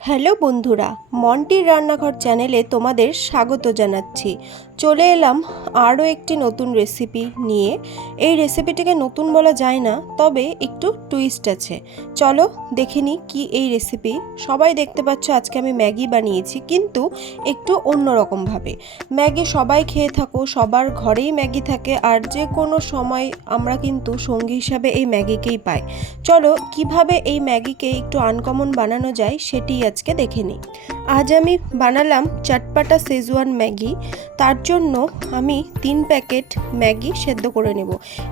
Hello বন্ধুরা, মন্টির রান্নাঘর চ্যানেলে তোমাদের স্বাগত জানাচ্ছি। চলে এলাম আরও একটি নতুন রেসিপি নিয়ে। এই রেসিপিটিকে নতুন বলা যায় না, তবে একটু টুইস্ট আছে। চলো দেখে নিই কি এই রেসিপি। সবাই দেখতে পাচ্ছ আজকে আমি ম্যাগি বানিয়েছি, কিন্তু একটু অন্যরকমভাবে। ম্যাগি সবাই খেয়ে থাকো, সবার ঘরেই ম্যাগি থাকে, আর যে কোনো সময় আমরা কিন্তু সঙ্গী হিসাবে এই ম্যাগিকেই পাই। চলো কিভাবে এই ম্যাগিকে একটু আনকমন বানানো যায় সেটি আজকে দেখে নিই। আজ আমি বানালাম চটপাটা শেজওয়ান ম্যাগি। তার জন্য আমি 3 প্যাকেট ম্যাগি সেদ্ধ করে নেব।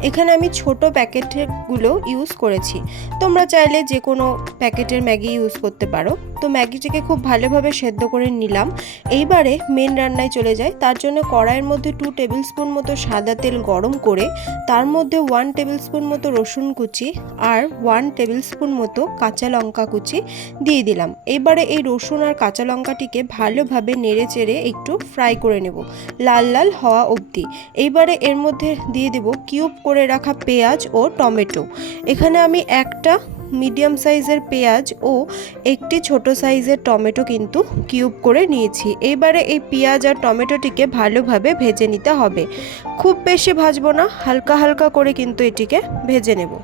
এখানে আমি ছোট প্যাকেটগুলো ইউজ করেছি, তোমরা চাইলে যে কোনো প্যাকেটের ম্যাগি ইউজ করতে পারো। তো ম্যাগিটিকে খুব ভালোভাবে সেদ্ধ করে নিলাম। এইবারে মেন রান্নায় চলে যাই। তার জন্য কড়াইয়ের মধ্যে 2 টেবিল স্পুন মতো সাদা তেল গরম করে তার মধ্যে 1 টেবিল স্পুন মতো রসুন কুচি আর 1 টেবিল স্পুন মতো কাঁচা লঙ্কা কুচি দিয়ে দিলাম। এবারে এই রসুন আর কাঁচা লঙ্কাটিকে ভালোভাবে নেড়ে চেড়ে একটু ফ্রাই করে নেব, লাল লাল হওয়া অবধি। এইবারে এর মধ্যে দিয়ে দেব কিউব করে রাখা পেঁয়াজ ও টমেটো। এখানে আমি একটা মিডিয়াম সাইজের পেঁয়াজ ও একটি ছোট সাইজের টমেটো কিন্তু কিউব করে নিয়েছি। এবারে এই পেঁয়াজ আর টমেটোটিকে ভালোভাবে ভেজে নিতে হবে। খুব বেশি ভাজবো না, হালকা হালকা করে কিন্তু এটিকে ভেজে নেব।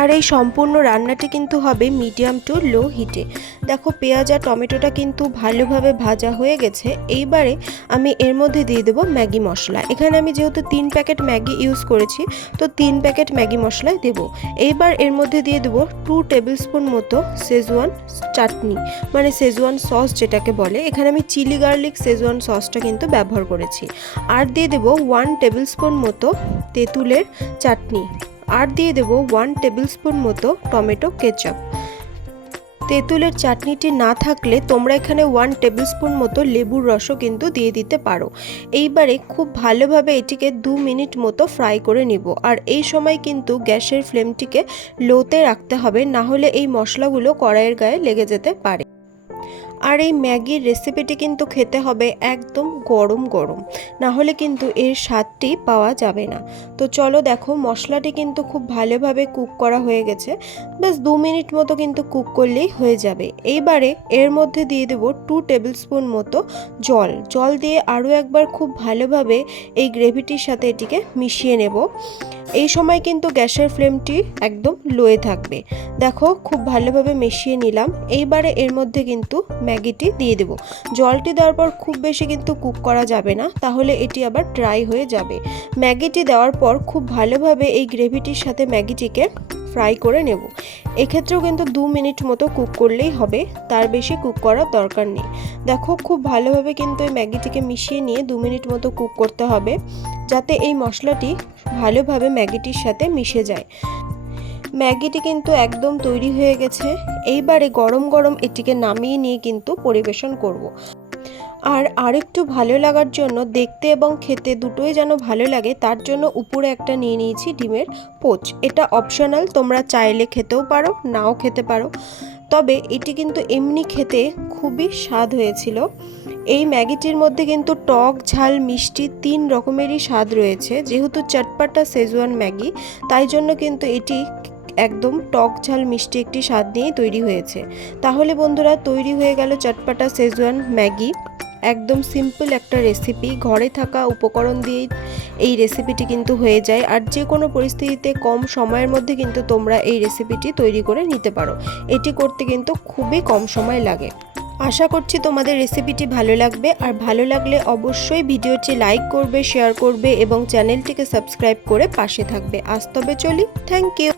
আর এই সম্পূর্ণ রান্নাটি কিন্তু হবে মিডিয়াম টু লো হিটে। দেখো পেঁয়াজ আর টমেটোটা কিন্তু ভালোভাবে ভাজা হয়ে গেছে। এইবারে আমি এর মধ্যে দিয়ে দেবো ম্যাগি মশলা। এখানে আমি যেহেতু 3 প্যাকেট ম্যাগি ইউজ করেছি, তো 3 প্যাকেট ম্যাগি মশলাই দেবো। এইবার এর মধ্যে দিয়ে দেবো 2 টেবিল স্পুন মতো শেজওয়ান চাটনি, মানে শেজওয়ান সস যেটাকে বলে। এখানে আমি চিলি গার্লিক শেজওয়ান সসটা কিন্তু ব্যবহার করেছি। আর দিয়ে দেবো 1 টেবিল স্পুন মতো তেঁতুলের চাটনি। আর দিয়ে দেব 1 টেবিল স্পুন মতো টমেটো কেচাপ। তেঁতুলের চাটনিটি না থাকলে তোমরা এখানে 1 টেবিল স্পুন মতো লেবুর রসও কিন্তু দিয়ে দিতে পারো। এইবারে খুব ভালোভাবে এটিকে 2 মিনিট মতো ফ্রাই করে নিব। আর এই সময় কিন্তু গ্যাসের ফ্লেমটিকে লোতে রাখতে হবে, না হলে এই মশলাগুলো কড়াইয়ের গায়ে লেগে যেতে পারে। আর এই ম্যাগির রেসিপিটি কিন্তু খেতে হবে একদম গরম গরম, না হলে কিন্তু এর স্বাদটি পাওয়া যাবে না। তো চলো দেখো মশলাটি কিন্তু খুব ভালোভাবে কুক করা হয়ে গেছে। ব্যাস 2 মিনিট মতো কিন্তু কুক করলেই হয়ে যাবে। এইবারে এর মধ্যে দিয়ে দেবো 2 টেবিল স্পুন মতো জল দিয়ে আরও একবার খুব ভালোভাবে এই গ্রেভিটির সাথে এটিকে মিশিয়ে নেব। এই সময় কিন্তু গ্যাসের ফ্লেমটি একদম লোয়ে থাকবে। দেখো খুব ভালোভাবে মিশিয়ে নিলাম। এইবারে এর মধ্যে কিন্তু ম্যাগিটি দিয়ে দেব। জলটি দেওয়ার পর খুব বেশি কিন্তু কুক করা যাবে না, তাহলে এটি আবার ড্রাই হয়ে যাবে। ম্যাগিটি দেওয়ার পর খুব ভালোভাবে এই গ্রেভিটির সাথে ম্যাগিটিকে ফ্রাই করে নেব। এক্ষেত্রেও কিন্তু 2 মিনিট মতো কুক করলেই হবে, তার বেশি কুক করার দরকার নেই। দেখো খুব ভালোভাবে কিন্তু এই ম্যাগিটিকে মিশিয়ে নিয়ে 2 মিনিট মতো কুক করতে হবে, যাতে এই মশলাটি ভালোভাবে ম্যাগিটির সাথে মিশে যায়। ম্যাগিটি কিন্তু একদম তৈরি হয়ে গেছে। এইবারে গরম গরম এটিকে নামিয়ে নিয়ে কিন্তু পরিবেশন করব। আর আরেকটু ভালো লাগার জন্য, দেখতে এবং খেতে দুটোই যেন ভালো লাগে, তার জন্য উপরে একটা নিয়ে নিয়েছি ডিমের পোচ। এটা অপশনাল, তোমরা চাইলে খেতেও পারো, নাও খেতে পারো। তবে এটি কিন্তু এমনি খেতে খুবই স্বাদ হয়েছিল। এই ম্যাগিটির মধ্যে কিন্তু টক ঝাল মিষ্টি 3 রকমেরই স্বাদ রয়েছে। যেহেতু চটপাটা শেজওয়ান ম্যাগি, তাই জন্য কিন্তু এটি একদম টক ঝাল মিষ্টি একটি স্বাদ নিয়েই তৈরি হয়েছে। তাহলে বন্ধুরা তৈরি হয়ে গেল চটপাটা শেজওয়ান ম্যাগি। একদম সিম্পল একটা রেসিপি, ঘরে থাকা উপকরণ দিয়েই এই রেসিপিটি কিন্তু হয়ে যায়। আর যে কোনো পরিস্থিতিতে কম সময়ের মধ্যে কিন্তু তোমরা এই রেসিপিটি তৈরি করে নিতে পারো। এটি করতে কিন্তু খুবই কম সময় লাগে। আশা করছি তোমাদের রেসিপিটি ভালো লাগবে। আর ভালো লাগলে অবশ্যই ভিডিওটি লাইক করবে, শেয়ার করবে এবং চ্যানেলটিকে সাবস্ক্রাইব করে পাশে থাকবে। আজ তবে চলি, থ্যাংক ইউ।